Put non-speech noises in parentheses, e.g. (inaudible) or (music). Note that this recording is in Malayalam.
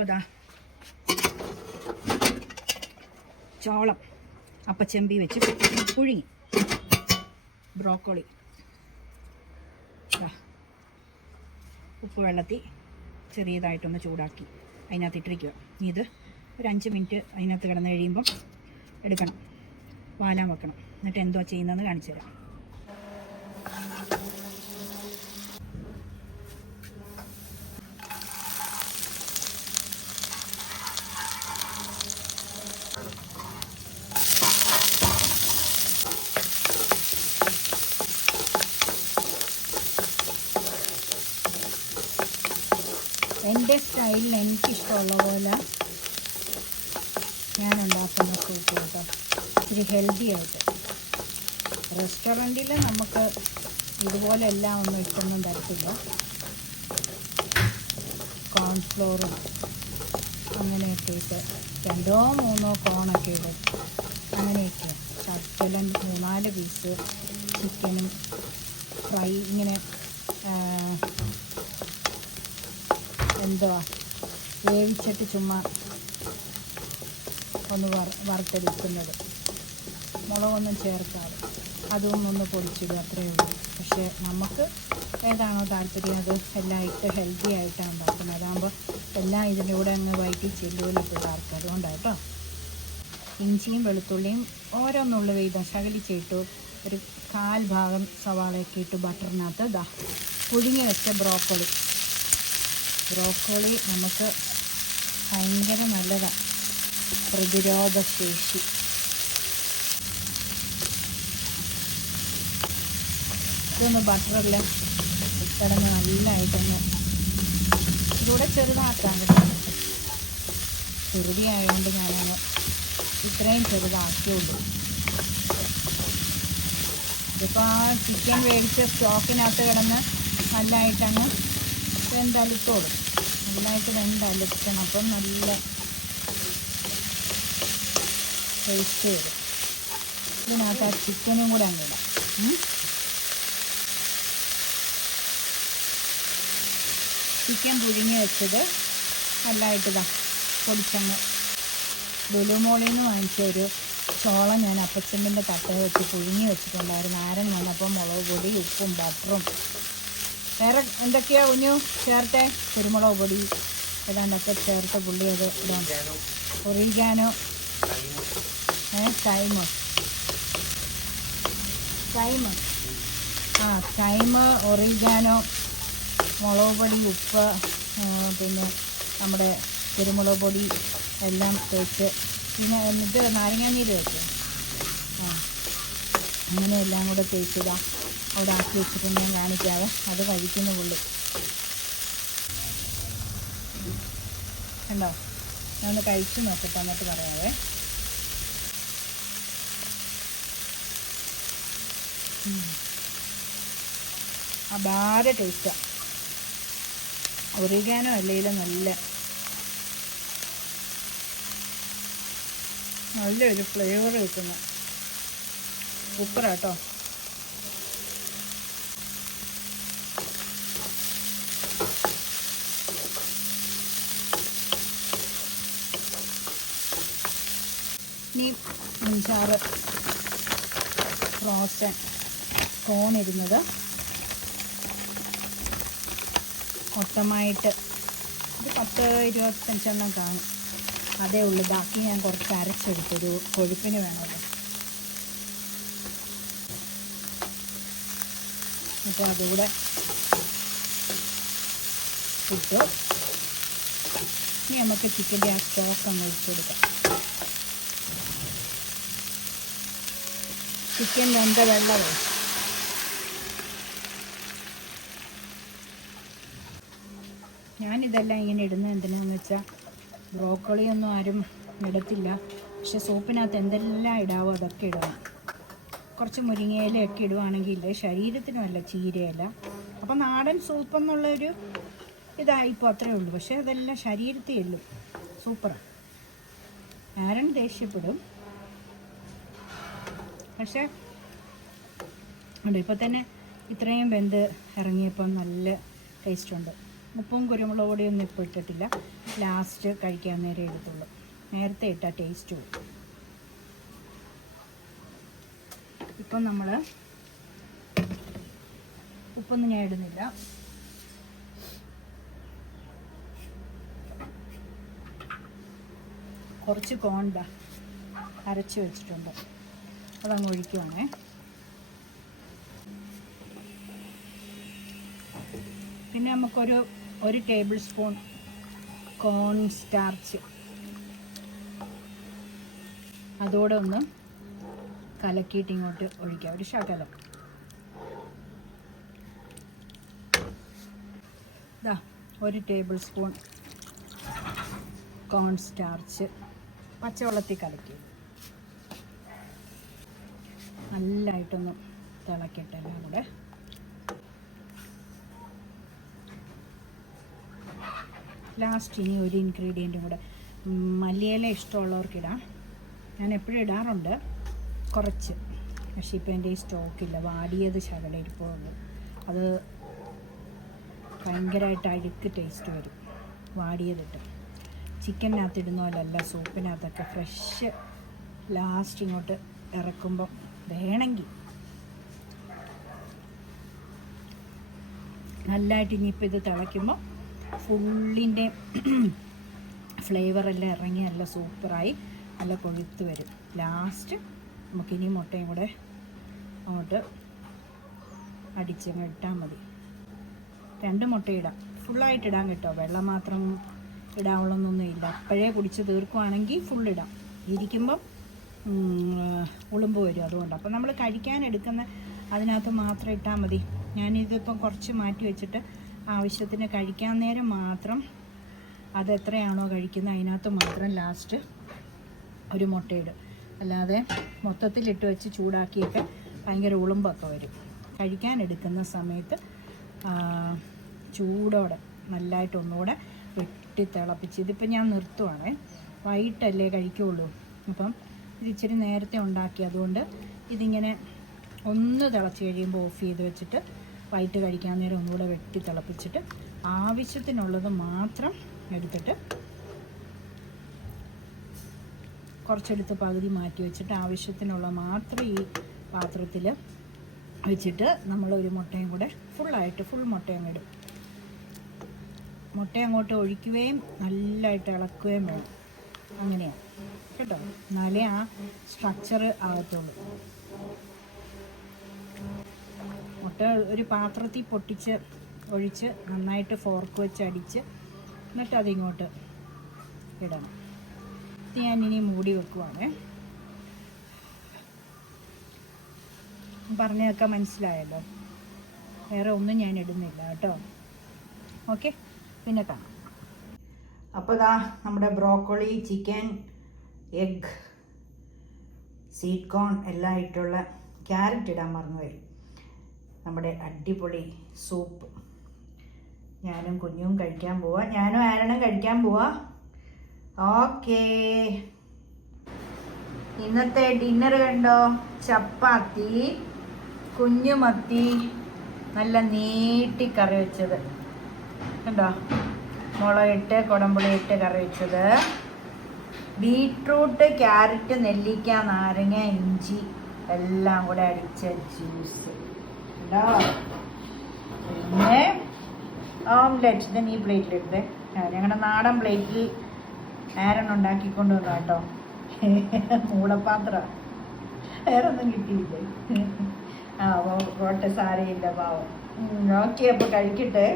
അപ്പോൾ ചോളം. അപ്പച്ചെമ്പി വെച്ച് പുഴുങ്ങി. ബ്രോക്കോളി. ഉപ്പ് വെള്ളത്തിൽ ചെറിയതായിട്ടൊന്ന് ചൂടാക്കി അതിനകത്ത് ഇട്ടിരിക്കുക ഇത് ഒരു അഞ്ച് മിനിറ്റ് അതിനകത്ത് കിടന്ന് കഴിയുമ്പം എടുക്കണം. വാലാൻ വെക്കണം. എന്നിട്ട് എന്തോ ചെയ്യുന്നതെന്ന് കാണിച്ചു തരാം എന്റെ സ്റ്റൈലിൽ എനിക്കിഷ്ടമുള്ള പോലെ ഞാൻ ഉണ്ടാക്കുന്ന സൂപ്പ് കേട്ടോ. ഇത്തിരി ഹെൽത്തി ആയിട്ട്. റെസ്റ്റോറന്റിൽ നമുക്ക് ഇതുപോലെ എല്ലാം ഒന്നും ഇട്ടൊന്നും തരത്തില്ല. കോൺഫ്ലോറും അങ്ങനെയൊക്കെ ഇട്ട് രണ്ടോ മൂന്നോ കോണൊക്കെ ഇടും അങ്ങനെയൊക്കെ ശകലം മൂന്നാൽ പീസ് ചിക്കനും ഫ്രൈ ഇങ്ങനെ എന്തുവാ? വേവിച്ചിട്ട് ചുമ്മാ ഒന്ന് വറ വറുത്തെടുക്കുന്നത്. മുളകൊന്നും ചേർക്കാതെ. അതും ഒന്ന് പൊടിച്ചിടും അത്രയേ ഉള്ളൂ. പക്ഷേ നമുക്ക് ഏതാണോ താല്പര്യം അത് എല്ലാം ഇട്ട് ഹെൽത്തി ആയിട്ടാണ് ഉണ്ടാക്കുന്നത്. അതാകുമ്പോൾ എല്ലാം ഇതിന്റെ കൂടെ അങ്ങ് വയറ്റി ചെല്ലുമല്ലോ പിള്ളേർക്ക്. അതുകൊണ്ടാണ് കേട്ടോ. ഇഞ്ചിയും വെളുത്തുള്ളിയും ഓരോന്നുള്ള വീതം ശകലിച്ചിട്ടു ഒരു കാൽ ഭാഗം സവാളയൊക്കെ ഇട്ട് ബട്ടറിനകത്ത് ദാ പുഴുങ്ങി വെച്ച ബ്രോക്കോളി ബ്രോക്കോളി നമുക്ക് ഭയങ്കര നല്ലതാണ് പ്രതിരോധശേഷി ഇതൊന്ന് ബട്ടറെല്ലാം കിടന്ന് നല്ലതായിട്ടൊന്ന് ഇതൂടെ ചെറുതാക്കാൻ കേട്ടോ. ചെറുതി ആയതുകൊണ്ട് ഞാനങ്ങ് ഇത്രയും ചെറുതാക്കിയുള്ളൂ. ഇതിപ്പോൾ ആ ചിക്കൻ മേടിച്ച സ്റ്റോക്കിനകത്ത് കിടന്ന് നല്ലതായിട്ടങ്ങ് വെന്തലിത്തോളും നന്നായിട്ട് വെന്തലിക്കണം അപ്പം നല്ല ടേസ്റ്റ് വരും. ഇതിനകത്ത് ആ ചിക്കനും കൂടെ അങ്ങിടാം ചിക്കൻ പുഴുങ്ങി വെച്ചത് നല്ലതായിട്ട് ഇതാ പൊടിച്ചങ്ങ് ബലുമോളിന്ന് വാങ്ങിച്ച ഒരു ചോളം ഞാൻ അപ്പച്ചമ്പിന്റെ തട്ട വെച്ച് പുഴുങ്ങി വെച്ചിട്ടുണ്ടായിരുന്നു. ആരൻ വന്നപ്പോൾ മുളക് പൊടി ഉപ്പും ബട്ടറും വേറെ എന്തൊക്കെയാ കുഞ്ഞു ചേർത്തേ? കുരുമുളക് പൊടി ഏതാണ്ടൊക്കെ ചേർത്ത് പുള്ളി അത് ഇടാം ഒറിഗാനോ ഏ ടൈമ് ആ ടൈമ് ഒറിയിക്കാനോ മുളക് പൊടി ഉപ്പ് പിന്നെ നമ്മുടെ കുരുമുളക് പൊടി എല്ലാം തേച്ച് പിന്നെ എന്നിട്ട് നാരങ്ങാനീര് വെക്കും. ആ അങ്ങനെ എല്ലാം കൂടെ തേച്ചിടാം. അവിടെ ആക്കി വെച്ചിട്ട് ഞാൻ കാണിക്കാതെ അത് കഴിക്കുന്ന പുള്ളി. കണ്ടോ? ഒന്ന് കഴിച്ച് നോക്കട്ടെ എന്നിട്ട് പറയാവേ. അപാര ടേസ്റ്റാണ് ഒറിഗാനോ അല്ലെങ്കിലും നല്ല. നല്ലൊരു ഫ്ലേവർ കിട്ടുന്ന. സൂപ്പറാട്ടോ. ഇനി അഞ്ചാറ് ഫ്രോസൺ കോൺ ഇരുന്നത് മൊത്തമായിട്ട് ഇത് പത്ത് ഇരുപത്തഞ്ചെണ്ണം കാണും. അതേ ഉള്ളൂ. ബാക്കി ഞാൻ കുറച്ച് അരച്ചെടുത്തൊരു കൊഴുപ്പിന് വേണമല്ലോ. അപ്പോൾ അതുകൂടെ ഇട്ടു. ഇനി നമുക്ക് ചിക്കന്റെ ആ സ്റ്റോക്ക് അങ്ങ് ഒഴിച്ചെടുക്കാം ചിക്കൻ വെന്ത വെള്ളമേ ഞാനിതെല്ലാം ഇങ്ങനെ ഇടുന്നത് എന്തിനാന്ന് വെച്ചാൽ ബ്രോക്കോളിയൊന്നും ആരും ഇടത്തില്ല പക്ഷെ സൂപ്പിനകത്ത് എന്തെല്ലാം ഇടാവോ അതൊക്കെ ഇടണം. കുറച്ച് മുരിങ്ങയിലൊക്കെ ഇടുവാണെങ്കിൽ ശരീരത്തിനുമല്ല ചീരയില. അപ്പം നാടൻ സൂപ്പ് എന്നുള്ളൊരു ഇതായിപ്പോൾ അത്രേ ഉള്ളൂ. പക്ഷേ അതെല്ലാം ശരീരത്തിൽ എല്ലും സൂപ്പറാണ് ആരും ദേഷ്യപ്പെടും. പക്ഷേ ഉണ്ട്. ഇപ്പോൾ തന്നെ ഇത്രയും വെന്ത് ഇറങ്ങിയപ്പോൾ നല്ല ടേസ്റ്റ് ഉണ്ട്. ഉപ്പും കുരുമുളക് പൊടിയൊന്നും ഇപ്പോൾ ഇട്ടിട്ടില്ല. ലാസ്റ്റ് കഴിക്കാൻ നേരെ എടുത്തുള്ളൂ. നേരത്തെ ഇട്ടാൽ ടേസ്റ്റ് പോകും ഇപ്പം നമ്മൾ ഉപ്പൊന്നും ഞാൻ ഇടുന്നില്ല. കുറച്ച് കോണ്ട അരച്ച് വെച്ചിട്ടുണ്ട്. അതങ്ങ് ഒഴിക്കുവാണേ. പിന്നെ നമുക്കൊരു ഒരു ടേബിൾ സ്പൂൺ കോൺ സ്റ്റാർച്ച് അതോടെ ഒന്ന് കലക്കിയിട്ട് ഇങ്ങോട്ട് ഒഴിക്കാം. ഒരു ശകലം ഇതാ ഒരു ടേബിൾ സ്പൂൺ കോൺ സ്റ്റാർച്ച് പച്ചവെള്ളത്തിൽ കലക്കി. നല്ലതായിട്ടൊന്ന് തിളക്കട്ടെ എല്ലാം കൂടെ. ലാസ്റ്റ് ഇനി ഒരു ഇൻഗ്രീഡിയന്റും കൂടെ. മല്ലിയില ഇഷ്ടമുള്ളവർക്കിടാം. ഞാൻ എപ്പോഴും ഇടാറുണ്ട്. കുറച്ച്. പക്ഷേ ഇപ്പോൾ എന്റെ സ്റ്റോക്കില്ല വാടിയത് ശകലം ഇരിപ്പുള്ളൂ. അത് ഭയങ്കരമായിട്ട് അഴുക്ക് ടേസ്റ്റ് വരും. വാടിയതിട്ട്. ചിക്കനകത്ത് ഇടുന്ന പോലല്ല സൂപ്പിനകത്തൊക്കെ ഫ്രഷ് ലാസ്റ്റ് ഇങ്ങോട്ട് ഇറക്കുമ്പോൾ വേണമെങ്കിൽ. നല്ലതായിട്ട് ഇനിയിപ്പോൾ ഇത് തിളയ്ക്കുമ്പോൾ ഫുള്ളിന്റെ ഫ്ലേവറെല്ലാം (clears throat) ഇറങ്ങി നല്ല സൂപ്പറായി നല്ല കൊഴുത്ത് വരും. ലാസ്റ്റ് നമുക്കിനി മുട്ടയും കൂടെ അങ്ങോട്ട് അടിച്ചങ്ങ് ഇട്ടാൽ മതി. രണ്ട് മുട്ട ഇടാം. ഫുള്ളായിട്ട് ഇടാൻ കേട്ടോ. വെള്ളം മാത്രം ഇടാവുള്ളൊന്നൊന്നും ഇല്ല അപ്പോഴേ കുടിച്ച് തീർക്കുവാണെങ്കിൽ ഫുള്ളിടാം ഇരിക്കുമ്പം ഉളുമ്പ് വരും അതുകൊണ്ട്. അപ്പം നമ്മൾ കഴിക്കാൻ എടുക്കുന്ന അതിനകത്ത് മാത്രം ഇട്ടാൽ മതി. ഞാനിതിപ്പം കുറച്ച് മാറ്റി വെച്ചിട്ട് ആവശ്യത്തിന് കഴിക്കാൻ നേരം മാത്രം അത് എത്രയാണോ കഴിക്കുന്നത് അതിനകത്ത് മാത്രം ലാസ്റ്റ് ഒരു മുട്ടയിടും അല്ലാതെ മൊത്തത്തിലിട്ട് വെച്ച് ചൂടാക്കിയൊക്കെ ഭയങ്കര ഉളുമ്പൊക്കെ വരും. കഴിക്കാൻ എടുക്കുന്ന സമയത്ത് ചൂടോടെ നല്ലതായിട്ട് ഒന്നുകൂടെ വെട്ടി തിളപ്പിച്ച് ഇതിപ്പോൾ ഞാൻ നിർത്തുവാണേ. വൈകിട്ടല്ലേ കഴിക്കുള്ളൂ. അപ്പം ഇച്ചിരി നേരത്തെ ഉണ്ടാക്കി. അതുകൊണ്ട് ഇതിങ്ങനെ ഒന്ന് തിളച്ച് കഴിയുമ്പോൾ ഓഫ് ചെയ്ത് വെച്ചിട്ട് വൈകിട്ട് കഴിക്കാൻ നേരം ഒന്നുകൂടെ വെട്ടി തിളപ്പിച്ചിട്ട് ആവശ്യത്തിനുള്ളത് മാത്രം എടുത്തിട്ട് കുറച്ചെടുത്ത് പകുതി മാറ്റി വെച്ചിട്ട് ആവശ്യത്തിനുള്ള മാത്രം ഈ പാത്രത്തിൽ വെച്ചിട്ട് നമ്മൾ ഒരു മുട്ടയും കൂടെ ഫുള്ളായിട്ട് ഫുൾ മുട്ടയും ഇടും. മുട്ട അങ്ങോട്ട് ഒഴിക്കുകയും നല്ലതായിട്ട് ഇളക്കുകയും വേണം. അങ്ങനെയാണ് കേട്ടോ? എന്നാലേ ആ സ്ട്രക്ചർ ആകത്തുള്ളൂ. മുട്ട ഒരു പാത്രത്തിൽ പൊട്ടിച്ച് ഒഴിച്ച് നന്നായിട്ട് ഫോർക്ക് വെച്ച് അടിച്ച് എന്നിട്ട് അതിങ്ങോട്ട് ഇടണം. ഇത് ഞാൻ ഇനി മൂടി വെക്കുവാണ്. പറഞ്ഞതൊക്കെ മനസ്സിലായല്ലോ. വേറെ ഒന്നും ഞാൻ ഇടുന്നില്ല കേട്ടോ. ഓക്കെ? പിന്നെ കാണാം. അപ്പോൾ ഇതാ നമ്മുടെ broccoli chicken egg seed corn എല്ലാം ഇട്ടുള്ള ക്യാരറ്റ് ഇടാൻ മറന്നുപോയി നമ്മുടെ അടിപൊളി സൂപ്പ് ഞാനും കുഞ്ഞും കഴിക്കാൻ പോവാ. ഞാനും ആരണം കഴിക്കാൻ പോവാ. ഓക്കേ. ഇന്നത്തെ ഡിന്നർ കണ്ടോ? ചപ്പാത്തി കുഞ്ഞുമത്തി നല്ല നീട്ടി കറി വെച്ചത്. കണ്ടോ? മുളകിട്ട് കുടമ്പുളിയിട്ട് കറി വെച്ചത്. ബീട്രൂട്ട് ക്യാരറ്റ് നെല്ലിക്ക നാരങ്ങ ഇഞ്ചി എല്ലാം കൂടെ അടിച്ച ജ്യൂസ് കണ്ടോ പിന്നെ ഓംലെറ്റ് ഇത് ഈ പ്ലേറ്റിലിട്ട് ഞങ്ങളുടെ നാടൻ പ്ലേറ്റിൽ ആരൻ ഉണ്ടാക്കിക്കൊണ്ട് വന്നു കേട്ടോ മൂളപ്പാത്രം. വേറെ ഒന്നും കിട്ടിയില്ലേ? ആ ഓ, സാരയില്ല പാവം. ഓക്കെ കഴിക്കട്ടെ.